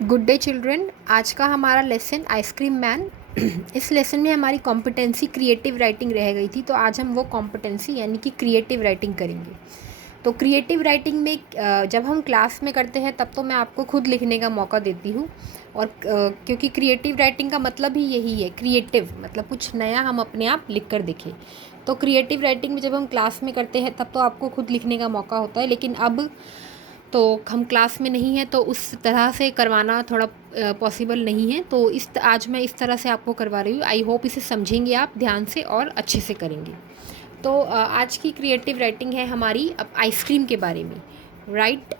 Good day children. आज का हमारा लेसन आइसक्रीम मैन। इस लेसन में हमारी कॉम्पिटेंसी क्रिएटिव राइटिंग रह गई थी, तो आज हम वो कॉम्पिटेंसी यानी कि क्रिएटिव राइटिंग करेंगे। तो क्रिएटिव राइटिंग में जब हम क्लास में करते हैं तब तो मैं आपको खुद लिखने का मौका देती हूँ, और क्योंकि क्रिएटिव राइटिंग का मतलब ही यही है, क्रिएटिव मतलब कुछ नया हम अपने आप लिख कर दिखें। तो क्रिएटिव राइटिंग में जब हम क्लास में करते हैं तब तो आपको खुद लिखने का मौका होता है, लेकिन अब तो हम क्लास में नहीं हैं तो उस तरह से करवाना थोड़ा पॉसिबल नहीं है। तो आज मैं इस तरह से आपको करवा रही हूँ। आई होप इसे समझेंगे आप ध्यान से और अच्छे से करेंगे। तो आज की क्रिएटिव राइटिंग है हमारी अब आइसक्रीम के बारे में। राइट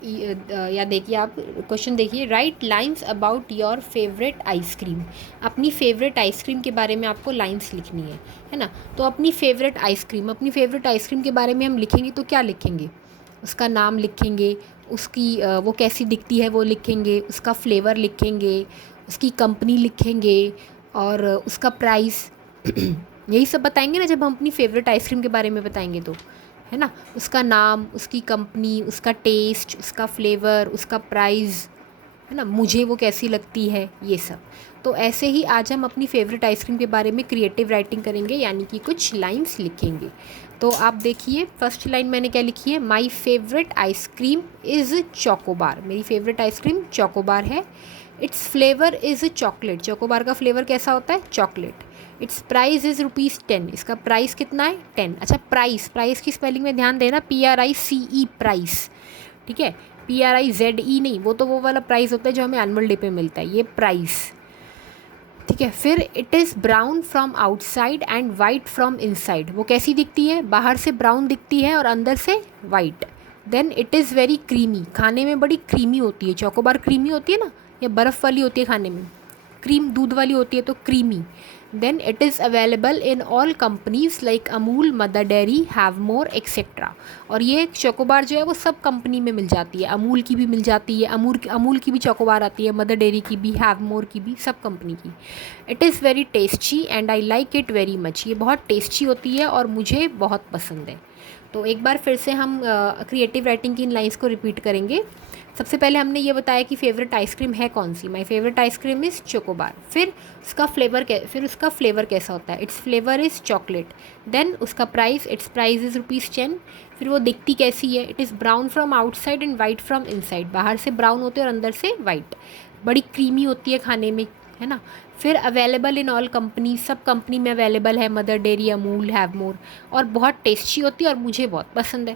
या देखिए, आप क्वेश्चन देखिए, right lines about your favourite ice cream. अपनी फेवरेट आइसक्रीम के बारे में आपको लाइंस लिखनी है ना। तो अपनी फेवरेट आइसक्रीम के बारे में हम लिखेंगे तो क्या लिखेंगे? उसका नाम लिखेंगे, उसकी वो कैसी दिखती है वो लिखेंगे, उसका फ्लेवर लिखेंगे, उसकी कंपनी लिखेंगे और उसका प्राइस। यही सब बताएंगे ना जब हम अपनी फेवरेट आइसक्रीम के बारे में बताएंगे तो, है ना। उसका नाम, उसकी कंपनी, उसका टेस्ट, उसका फ्लेवर, उसका प्राइस, है ना, मुझे वो कैसी लगती है, ये सब। तो ऐसे ही आज हम अपनी फेवरेट आइसक्रीम के बारे में क्रिएटिव राइटिंग करेंगे, यानी कि कुछ लाइंस लिखेंगे। तो आप देखिए, फर्स्ट लाइन मैंने क्या लिखी है, my favourite ice cream is chocobar. मेरी फेवरेट आइसक्रीम चोकोबार है। Its flavour is chocolate. Chocobar का फ्लेवर कैसा होता है? चॉकलेट। It's price is ₹10। इसका प्राइस कितना है? 10। अच्छा, प्राइस की स्पेलिंग में ध्यान देना, PRICE, प्राइस। ठीक है, PRIZE नहीं, वो वाला प्राइस होता है जो हमें एनुअल डे पे मिलता है, ये प्राइस। ठीक है, फिर it is brown from outside and white from inside. वो कैसी दिखती है? बाहर से ब्राउन दिखती है और अंदर से white. Then it is very creamy. खाने में बड़ी क्रीमी होती है। चोकोबार क्रीमी होती है ना, या बर्फ़ वाली होती है खाने में? क्रीम दूध वाली होती है तो creamy. Then it is available in all companies like Amul, Mother Dairy, Havmor etcetera. और ये चोकोबार जो है वो सब कंपनी में मिल जाती है। अमूल की भी मिल जाती है, अमूल की भी चोकोबार आती है, मदर डेयरी की भी, हैवमोर की भी, सब कंपनी की। It is very tasty and I like it very much. ये बहुत टेस्टी होती है और मुझे बहुत पसंद है। तो एक बार फिर से हम क्रिएटिव राइटिंग की इन लाइंस को रिपीट करेंगे। सबसे पहले हमने ये बताया कि फेवरेट आइसक्रीम है कौन सी। My favourite ice cream is Chocobar. फिर उसका फ्लेवर कैसा होता है? Its flavour is chocolate. Then उसका प्राइस, इट्स प्राइस इज़ ₹10। फिर वो दिखती कैसी है? It is brown from outside and white from inside. बाहर से ब्राउन होते हैं और अंदर से वाइट। बड़ी क्रीमी होती है खाने में, है ना। फिर अवेलेबल इन ऑल कंपनी, सब कंपनी में अवेलेबल है, मदर डेयरी, अमूल, हैवमोर। और बहुत टेस्टी होती है और मुझे बहुत पसंद है।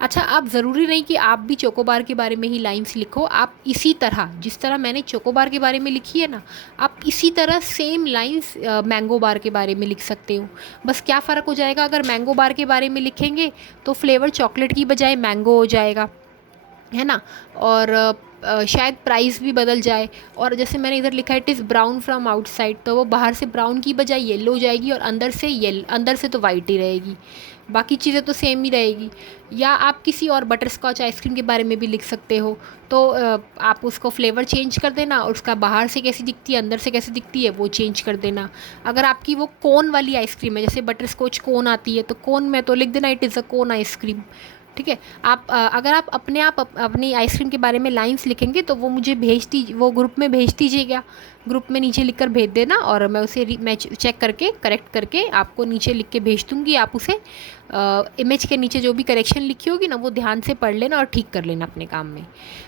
अच्छा, आप ज़रूरी नहीं कि आप भी चोकोबार के बारे में ही लाइंस लिखो। आप इसी तरह, जिस तरह मैंने चोकोबार के बारे में लिखी है ना, आप इसी तरह सेम लाइंस मैंगो बार के बारे में लिख सकते हो। बस क्या फ़र्क हो जाएगा, अगर मैंगो बार के बारे में लिखेंगे तो फ्लेवर चॉकलेट की बजाय मैंगो हो जाएगा, है ना। और शायद प्राइस भी बदल जाए। और जैसे मैंने इधर लिखा है it is brown from outside, तो वो बाहर से ब्राउन की बजाय येलो हो जाएगी और अंदर से तो वाइट ही रहेगी। बाकी चीज़ें तो सेम ही रहेगी। या आप किसी और बटर स्कॉच आइसक्रीम के बारे में भी लिख सकते हो। तो आप उसको फ्लेवर चेंज कर देना और उसका बाहर से कैसी दिखती है, अंदर से कैसी दिखती है, वो चेंज कर देना। अगर आपकी वो कोन वाली आइसक्रीम है, जैसे बटर स्कॉच कोन आती है, तो कोन में तो लिख देना it is a cone ice cream. ठीक है। अगर आप अपनी आइसक्रीम के बारे में लाइंस लिखेंगे तो वो मुझे वो ग्रुप में भेज दीजिएगा। ग्रुप में नीचे लिखकर भेज देना और मैं मैं चेक करके करेक्ट करके आपको नीचे लिख के भेज दूँगी। आप उसे इमेज के नीचे जो भी करेक्शन लिखी होगी ना, वो ध्यान से पढ़ लेना और ठीक कर लेना अपने काम में।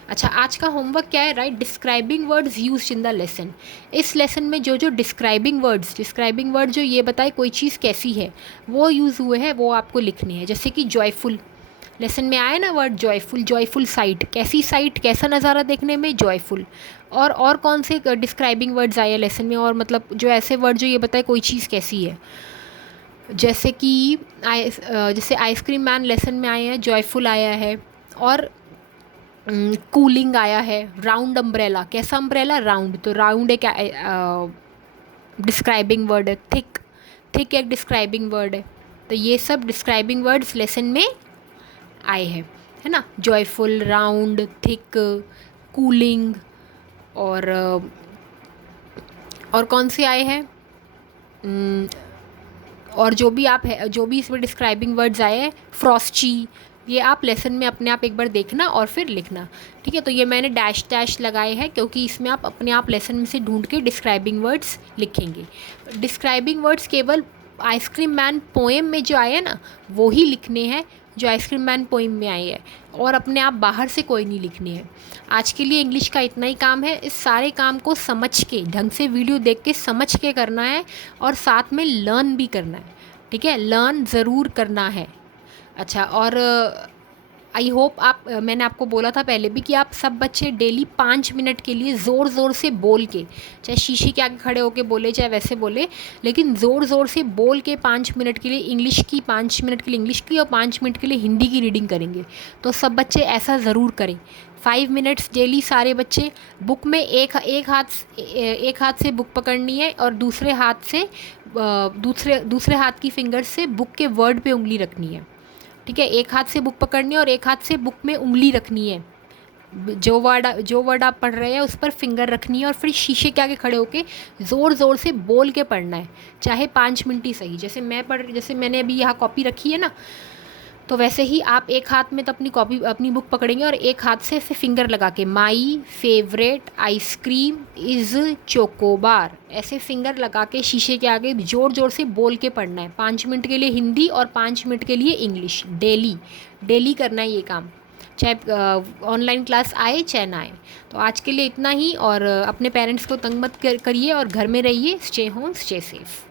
अच्छा, आज का होमवर्क क्या है? Right describing words used in the lesson. इस लेसन में जो जो डिस्क्राइबिंग वर्ड जो ये बताए कोई चीज़ कैसी है, वो यूज़ हुए हैं, वो आपको लिखने हैं। जैसे कि जॉयफुल, लेसन में आया ना वर्ड जॉयफुल। जॉयफुल साइट, कैसी साइट, कैसा नज़ारा देखने में, जॉयफुल। और कौन से डिस्क्राइबिंग वर्ड्स आए हैं लेसन में, और मतलब जो ऐसे वर्ड जो ये बताए कोई चीज़ कैसी है। जैसे कि जैसे आइसक्रीम मैन लेसन में आए हैं, जॉयफुल आया है, और कूलिंग आया है। राउंड अम्ब्रेला, कैसा अम्ब्रेला? राउंड, तो राउंड एक डिस्क्राइबिंग वर्ड है। थिक, थिक एक डिस्क्राइबिंग वर्ड है। तो ये सब डिस्क्राइबिंग वर्ड्स लेसन में आए हैं, है ना। जॉयफुल, राउंड, थिक, कूलिंग, और कौन से आए हैं? और जो भी इसमें डिस्क्राइबिंग वर्ड्स आए हैं, फ्रॉस्टी, ये आप लेसन में अपने आप एक बार देखना और फिर लिखना, ठीक है। तो ये मैंने डैश डैश लगाए हैं क्योंकि इसमें आप अपने आप लेसन में से ढूंढ के डिस्क्राइबिंग वर्ड्स लिखेंगे। डिस्क्राइबिंग वर्ड्स केवल आइसक्रीम मैन पोएम में जो आए हैं ना वो ही लिखने हैं, जो आइसक्रीम मैन पोएम में आए हैं, और अपने आप बाहर से कोई नहीं लिखने हैं। आज के लिए इंग्लिश का इतना ही काम है। इस सारे काम को समझ के, ढंग से वीडियो देख के समझ के करना है, और साथ में लर्न भी करना है, ठीक है। लर्न ज़रूर करना है। अच्छा, और आई होप आप, मैंने आपको बोला था पहले भी कि आप सब बच्चे डेली 5 मिनट के लिए ज़ोर ज़ोर से बोल के, चाहे शीशी के आगे खड़े होके बोले चाहे वैसे बोले, लेकिन ज़ोर ज़ोर से बोल के 5 मिनट के लिए इंग्लिश की, 5 मिनट के लिए इंग्लिश की और 5 मिनट के लिए हिंदी की रीडिंग करेंगे। तो सब बच्चे ऐसा ज़रूर करें। 5 मिनट्स डेली सारे बच्चे। बुक में एक हाथ से बुक पकड़नी है और दूसरे हाथ की फिंगर से बुक के वर्ड पे उंगली रखनी है, ठीक है। एक हाथ से बुक पकड़नी है और एक हाथ से बुक में उंगली रखनी है। जो वर्ड आप पढ़ रहे हैं उस पर फिंगर रखनी है और फिर शीशे के आगे खड़े होके ज़ोर ज़ोर से बोल के पढ़ना है, चाहे 5 मिनट ही सही। जैसे मैंने अभी यहाँ कॉपी रखी है ना, तो वैसे ही आप एक हाथ में तो अपनी बुक पकड़ेंगे और एक हाथ से ऐसे फिंगर लगा के my favourite ice cream is chocobar, ऐसे फिंगर लगा के शीशे के आगे ज़ोर ज़ोर से बोल के पढ़ना है। 5 मिनट के लिए हिंदी और 5 मिनट के लिए इंग्लिश, डेली करना है ये काम, चाहे ऑनलाइन क्लास आए चाहे ना आए। तो आज के लिए इतना ही, और अपने पेरेंट्स को तंग मत करिए और घर में रहिए। Stay home, stay safe.